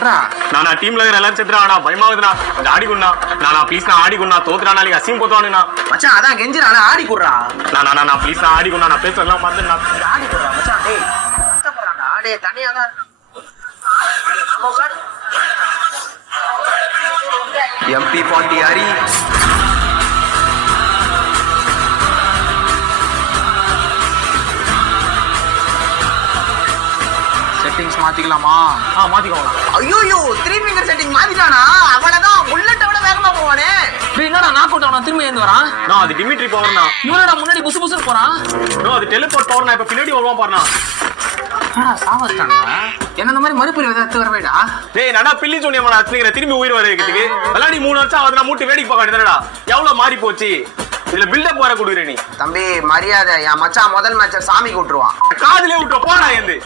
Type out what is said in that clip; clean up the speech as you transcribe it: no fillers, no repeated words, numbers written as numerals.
சொல்றா நான் டீம்ல இருக்கிற எல்லாரும் செத்துறானா பயமாகுதுண்ணா கொஞ்சம் ஆடிக்குண்ணா நான் ப்ளீஸ் நான் ஆடிக்குண்ணா தோத்துறா நாளைக்கு அசிம் போத்துவானுண்ணா மச்சான் அதான் கெஞ்சிரானா ஆடி குடுறா நான் ப்ளீஸ் நான் ஆடிக்குண்ணா நான் பேச எல்லாம் மறந்துண்ணா ஆடி குடுறா மச்சான் டேய் கஷ்டப்படுறான்டா டேய் தனியா தான் MP40 ஹரி செட்டிங்ஸ் மாத்திக்கலாமா மாத்திக்கோங்களா ஐயோ 3 ஃபிங்கர் செட்டிங் மாத்திட்டானா அவனதான் புல்லட்ட விட வேகமா போவானே டேய் என்னடா நாக் அவுட் ஆனா திரும்ப ஏந்து வரான் நான் அது டிமிட்ரி பவர்னா இவனடா முன்னாடி புசு புசுன்னு போறான் அது டெலிபோர்ட் பவர்னா இப்ப பின்னாடி வருவான் பாருண்ணா சாவஸ்தானா என்ன இந்த மாதிரி மறுபடி விதத்து வரவேடா டேய் நடா பில்லி சொன்னியம்மா அத்தனைக்கிற திரும்பி உயிர் வரதுக்கு விளையாடி 3 வருஷம் ஆகுது நான் மூட்டு வேடிக்கை பார்க்க வேண்டியதுடா எவ்வளவு மாறி போச்சு இதுல பில்டப் வர கொடுக்குற நீ தம்பி மரியாதை என் மச்சான் முதல் மேட்ச சாமி கூட்டுருவான் காதுலயே விட்டுற போடா ஏந்து